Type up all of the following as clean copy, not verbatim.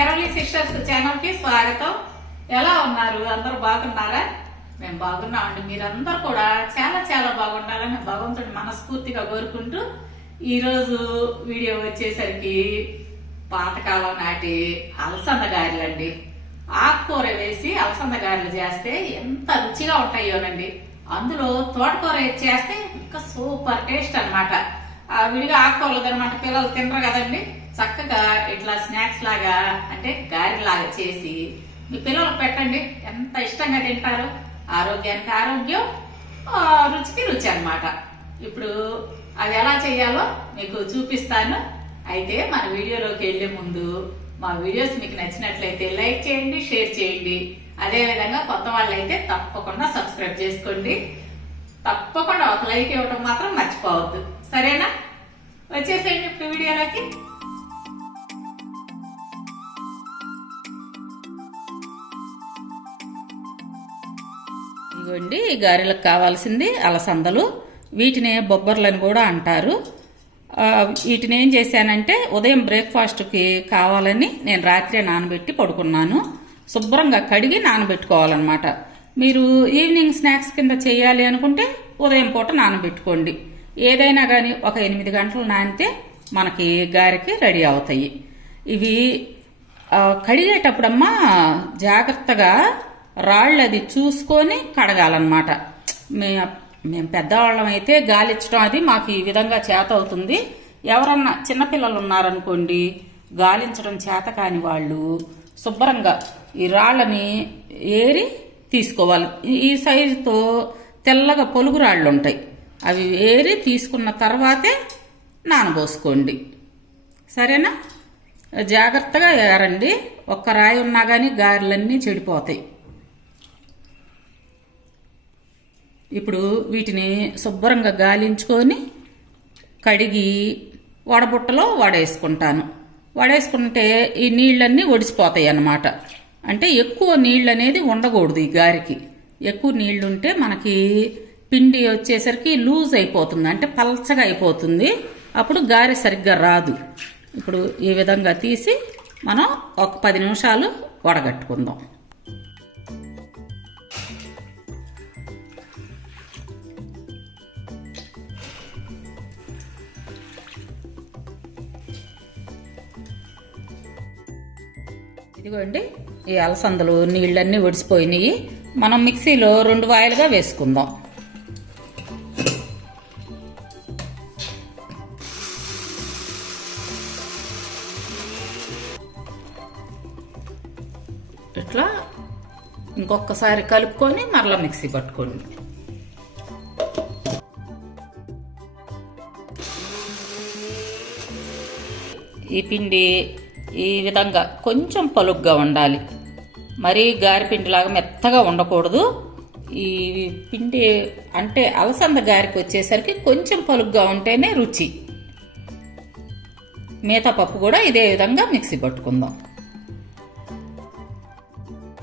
Karoli sisters channel కి స్వాగతం. ఎలా ఉన్నారు? అందరూ బాగున్నారా? మేము బాగున్నామండి. మీరందరూ కూడా చాలా చాలా బాగుండాలని భగవంతుడి మనస్ఫూర్తిగా కోరుకుంటూ ఈ రోజు వీడియో వచ్చేసరికి పాతకాలం నాటి అలసంద గారెలండి. ఆకుకూర వేసి అలసంద గారెలు చేస్తే ఎంత రుచిగా ఉంటాయోనండి. అందులో తోటకూర వేసి చేస్తే ఇంకా సూపర్ టేస్ట్ అన్నమాట. విడిగా ఆకుకూరలు అనమాట పిల్లలు తినరు కదండి. చక్కగా ఇట్లా స్నాక్స్ లాగా అంటే గారెలాగా చేసి మీ పిల్లలకు పెట్టండి. ఎంత ఇష్టంగా తింటారు. ఆరోగ్యానికి ఆరోగ్యం, రుచికి రుచి అన్నమాట. ఇప్పుడు అది ఎలా చేయాలో మీకు చూపిస్తాను. అయితే మన వీడియోలోకి వెళ్లే ముందు మా వీడియోస్ మీకు నచ్చినట్లయితే లైక్ చేయండి, షేర్ చేయండి. అదేవిధంగా కొత్త వాళ్ళైతే తప్పకుండా సబ్స్క్రైబ్ చేసుకోండి. తప్పకుండా ఒక లైక్ ఇవ్వడం మాత్రం మర్చిపోవద్దు, సరేనా? వచ్చేసేయండి ఇప్పుడు వీడియోలోకి. ఇదిగోండి, ఈ గారెలకు కావాల్సింది అలసందలు. వీటిని బొబ్బర్లని కూడా అంటారు. వీటిని ఏం చేశానంటే ఉదయం బ్రేక్ఫాస్ట్కి కావాలని నేను రాత్రే నానబెట్టి పడుకున్నాను. శుభ్రంగా కడిగి నానబెట్టుకోవాలన్నమాట. మీరు ఈవినింగ్ స్నాక్స్ కింద చేయాలి అనుకుంటే ఉదయం పూట నానబెట్టుకోండి. ఏదైనా కానీ ఒక 8 గంటలు నానితే మనకి గారెకి రెడీ అవుతాయి. ఇవి కడిగేటప్పుడమ్మా జాగ్రత్తగా రాళ్ళు అది చూసుకొని కడగాలన్నమాట. మేము పెద్దవాళ్ళం అయితే గాలిచ్చడం అది మాకు ఈ విధంగా చేత అవుతుంది. ఎవరన్నా చిన్నపిల్లలు ఉన్నారనుకోండి, గాలించడం చేత కాని వాళ్ళు శుభ్రంగా ఈ రాళ్ళని ఏరి తీసుకోవాలి. ఈ సైజుతో తెల్లగా పొలుగు రాళ్ళు ఉంటాయి. అవి ఏరి తీసుకున్న తర్వాతే నానబోసుకోండి, సరేనా? జాగ్రత్తగా ఏరండి. ఒక్క రాయి ఉన్నా కానీ గారెలన్నీ చెడిపోతాయి. ఇప్పుడు వీటిని శుభ్రంగా గాలించుకొని కడిగి వడబుట్టలో వడేసుకుంటాను. వడేసుకుంటే ఈ నీళ్ళన్నీ ఒడిసిపోతాయి అన్నమాట. అంటే ఎక్కువ నీళ్ళు అనేది ఉండకూడదు. ఈ గారికి ఎక్కువ నీళ్లు ఉంటే మనకి పిండి వచ్చేసరికి లూజ్ అయిపోతుంది, అంటే పల్చగా అయిపోతుంది. అప్పుడు గారె సరిగ్గా రాదు. ఇప్పుడు ఈ విధంగా తీసి మనం ఒక 10 నిమిషాలు వడగట్టుకుందాం. ఇదిగోండి, ఈ అలసందలు నీళ్ళన్నీ ఒడిసిపోయినాయి. మనం మిక్సీలో 2 వాయిలుగా వేసుకుందాం. ఇట్లా ఇంకొకసారి కలుపుకొని మరలా మిక్సీ పట్టుకోండి. ఈ పిండి ఈ విధంగా కొంచెం పలుగ్గా ఉండాలి. మరీ గారెపిండిలాగా మెత్తగా ఉండకూడదు. ఈ పిండి అంటే అలసంద గారికి వచ్చేసరికి కొంచెం పలుగ్గా ఉంటేనే రుచి. మిగతా పప్పు కూడా ఇదే విధంగా మిక్సీ పట్టుకుందాం.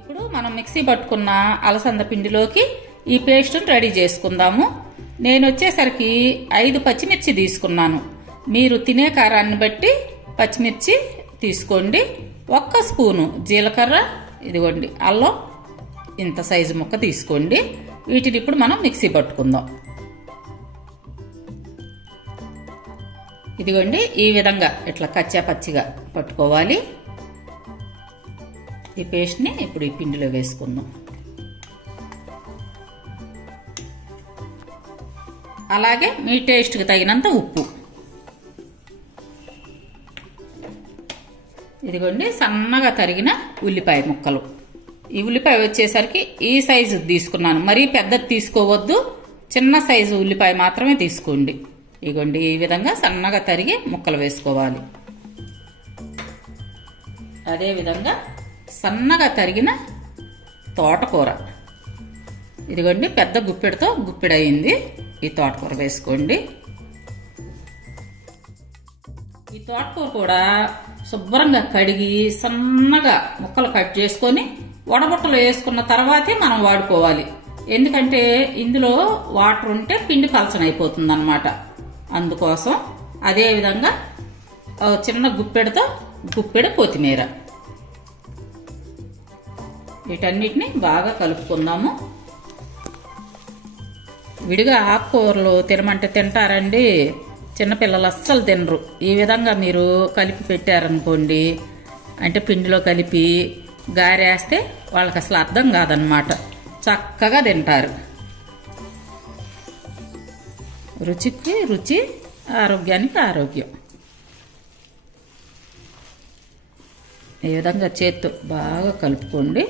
ఇప్పుడు మనం మిక్సీ పట్టుకున్న అలసంద పిండిలోకి ఈ పేస్ట్ని రెడీ చేసుకుందాము. నేను వచ్చేసరికి 5 పచ్చిమిర్చి తీసుకున్నాను. మీరు తినే కారాన్ని బట్టి పచ్చిమిర్చి తీసుకోండి. 1 స్పూను జీలకర్ర, ఇదిగోండి అల్లం ఇంత సైజు ముక్క తీసుకోండి. వీటిని ఇప్పుడు మనం మిక్సీ పట్టుకుందాం. ఇదిగోండి, ఈ విధంగా ఇట్లా కచ్చా పచ్చిగా పట్టుకోవాలి. ఈ పేస్ట్ని ఇప్పుడు ఈ పిండిలో వేసుకుందాం. అలాగే మీ టేస్ట్కి తగినంత ఉప్పు. ఇదిగోండి, సన్నగా తరిగిన ఉల్లిపాయ ముక్కలు. ఈ ఉల్లిపాయ వచ్చేసరికి ఈ సైజు తీసుకున్నాను. మరీ పెద్దది తీసుకోవద్దు, చిన్న సైజు ఉల్లిపాయ మాత్రమే తీసుకోండి. ఇదిగోండి, ఈ విధంగా సన్నగా తరిగి ముక్కలు వేసుకోవాలి. అదేవిధంగా సన్నగా తరిగిన తోటకూర. ఇదిగోండి, పెద్ద గుప్పెడితో గుప్పెడయింది. ఈ తోటకూర వేసుకోండి. ఈ తోటకూర కూడా శుభ్రంగా కడిగి సన్నగా ముక్కలు కట్ చేసుకొని వడబుట్టలో వేసుకున్న తర్వాతే మనం వాడుకోవాలి. ఎందుకంటే ఇందులో వాటర్ ఉంటే పిండి పలచనైపోతుంది అన్నమాట. అందుకోసం అదేవిధంగా చిన్న గుప్పెడతో గుప్పెడు కొత్తిమీర వీటన్నిటిని బాగా కలుపుకుందాము. విడిగా ఆకుకూరలు తినమంటే తింటారండి, చిన్నపిల్లలు అస్సలు తినరు. ఈ విధంగా మీరు కలిపి పెట్టారనుకోండి, అంటే పిండిలో కలిపి గారేస్తే వాళ్ళకి అసలు అర్థం కాదనమాట, చక్కగా తింటారు. రుచికి రుచి, ఆరోగ్యానికి ఆరోగ్యం. ఈ విధంగా చేత్తో బాగా కలుపుకోండి.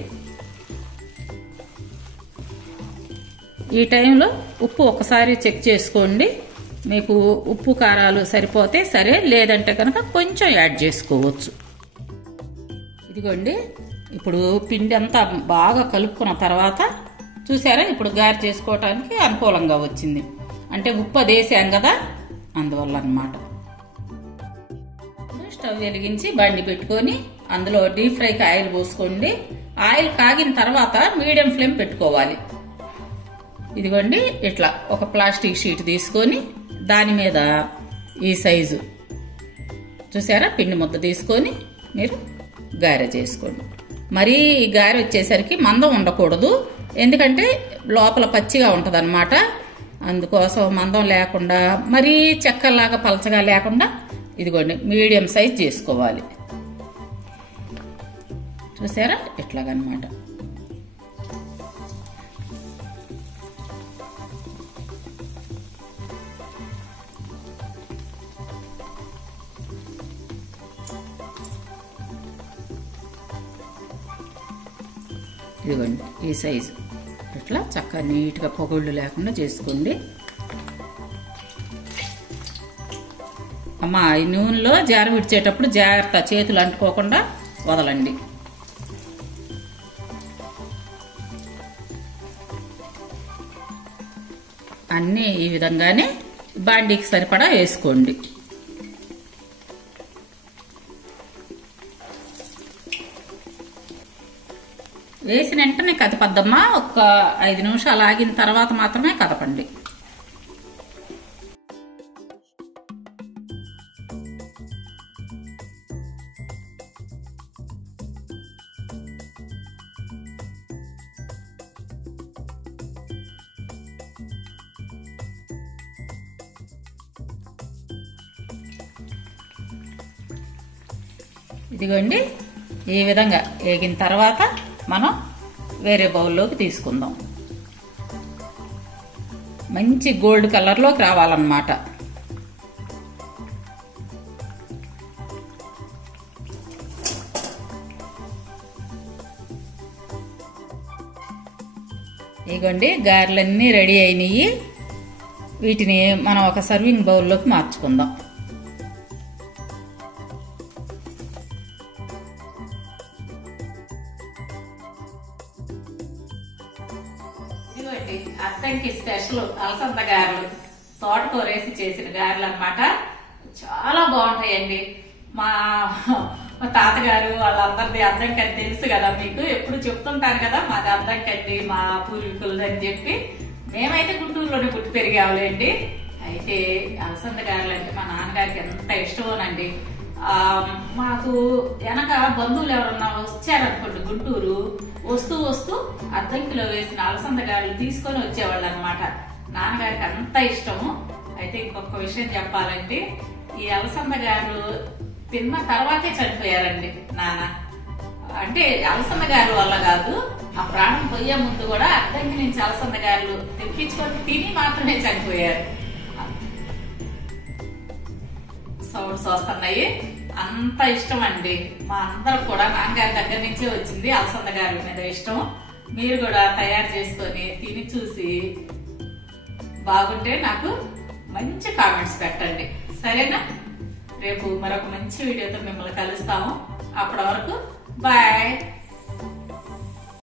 ఈ టైంలో ఉప్పు ఒకసారి చెక్ చేసుకోండి. మీకు ఉప్పు కారాలు సరిపోతే సరే, లేదంటే కనుక కొంచెం యాడ్ చేసుకోవచ్చు. ఇదిగోండి, ఇప్పుడు పిండి అంతా బాగా కలుపుకున్న తర్వాత చూసారా, ఇప్పుడు గారె చేసుకోవటానికి అనుకూలంగా వచ్చింది. అంటే ఉప్పు అది వేసాం కదా, అందువల్ల అన్నమాట. స్టవ్ వెలిగించి బండి పెట్టుకొని అందులో డీప్ ఫ్రైకి ఆయిల్ పోసుకోండి. ఆయిల్ కాగిన తర్వాత మీడియం ఫ్లేమ్ పెట్టుకోవాలి. ఇదిగోండి, ఇట్లా ఒక ప్లాస్టిక్ షీట్ తీసుకొని దాని మీద ఈ సైజు చూసారా పిండి ముద్ద తీసుకొని మీరు గారె చేసుకోండి. మరీ ఈ గారె వచ్చేసరికి మందం ఉండకూడదు, ఎందుకంటే లోపల పచ్చిగా ఉంటదన్నమాట. అందుకోసం మందం లేకుండా, మరీ చెక్కలాగా పలచగా లేకుండా ఇదిగోండి మీడియం సైజ్ చేసుకోవాలి. చూసారా, ఇట్లాగనమాట. ఇదిగోండి ఈ సైజు ఇట్లా చక్కగా నీట్గా పొగళ్ళు లేకుండా చేసుకోండి. అమ్మా, ఈ నూనెలో జార విడిచేటప్పుడు జాగ్రత్త, చేతులు అంటుకోకుండా వదలండి. అన్నీ ఈ విధంగానే బాండీకి సరిపడా వేసుకోండి. వేసిన వెంటనే కదపద్దమ్మా, ఒక 5 నిమిషాలు ఆగిన తర్వాత మాత్రమే కదపండి. ఇదిగోండి, ఈ విధంగా వేగిన తర్వాత మనం వేరే బౌల్లోకి తీసుకుందాం. మంచి గోల్డ్ కలర్లోకి రావాలన్నమాట. ఇదిగోండి, గారెలన్నీ రెడీ అయినాయి. వీటిని మనం ఒక సర్వింగ్ బౌల్లోకి మార్చుకుందాం. అద్దంకి స్పెషల్ అలసంద గారెలు, తోటకూర వేసి చేసిన గారెలు అన్నమాట. చాలా బాగుంటాయండి. మా తాతగారు వాళ్ళందరిది అద్దంకి అని తెలుసు కదా మీకు, ఎప్పుడు చెప్తుంటాను కదా మాది అద్దంకండి మా పూర్వీకులది అని చెప్పి. మేమైతే గుంటూరులోనే పుట్టి పెరిగావులేండి. అయితే అలసంద గారెలు అంటే మా నాన్నగారికి ఎంత ఇష్టమోనండి. మాకు వెనక బంధువులు ఎవరన్నా వచ్చారనుకోండి గుంటూరు, వస్తూ వస్తూ అద్దంకిలో వేసిన అలసంద గారెలు తీసుకొని వచ్చేవాళ్ళు అనమాట. నాన్నగారికి అంత ఇష్టము. అయితే ఇంకొక విషయం చెప్పాలంటే, ఈ అలసంద గారెలు తిన్న తర్వాతే చనిపోయారండి నాన్న. అంటే అలసంద గారెల వల్ల కాదు, ఆ ప్రాణం పోయే ముందు కూడా అద్దంకి నుంచి అలసంద గారెలు తెప్పించుకొని తిని మాత్రమే చనిపోయారు. సౌండ్స్ వస్తున్నాయి. అంత ఇష్టం అండి మా అందరూ కూడా. నాన్నగారి దగ్గర నుంచే వచ్చింది అలసంద గారెల మీద ఇష్టం. మీరు కూడా తయారు చేసుకొని తిని చూసి బాగుంటే నాకు మంచి కామెంట్స్ పెట్టండి, సరేనా? రేపు మరొక మంచి వీడియోతో మిమ్మల్ని కలుస్తాము. అప్పటి వరకు బాయ్.